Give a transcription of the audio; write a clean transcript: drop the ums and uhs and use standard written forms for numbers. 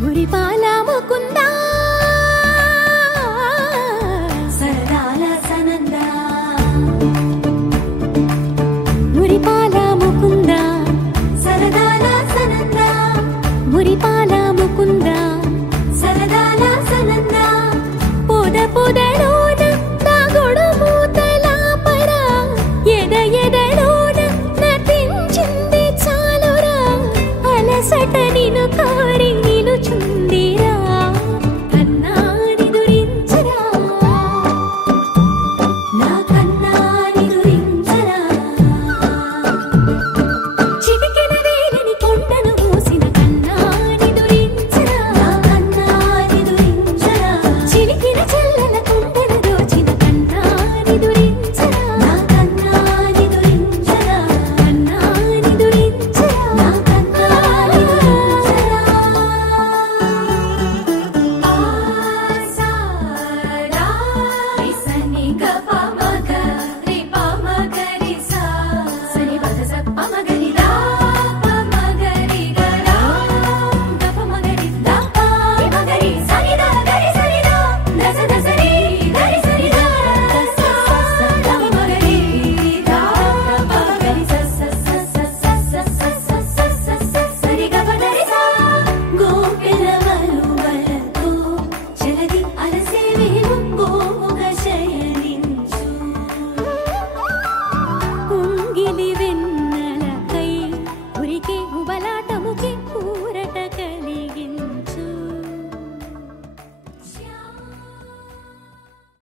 మురిపాల ముకుందా సరదాల సనందా మురిపాల ముకుందా సరదాల సనందా మురిపాల ముకుందా సరదాల సనందా పొద పొదలోన నాగొడు మూతలాపరా ఎద ఎదలోన నటించింది చాలురా అలసట నిను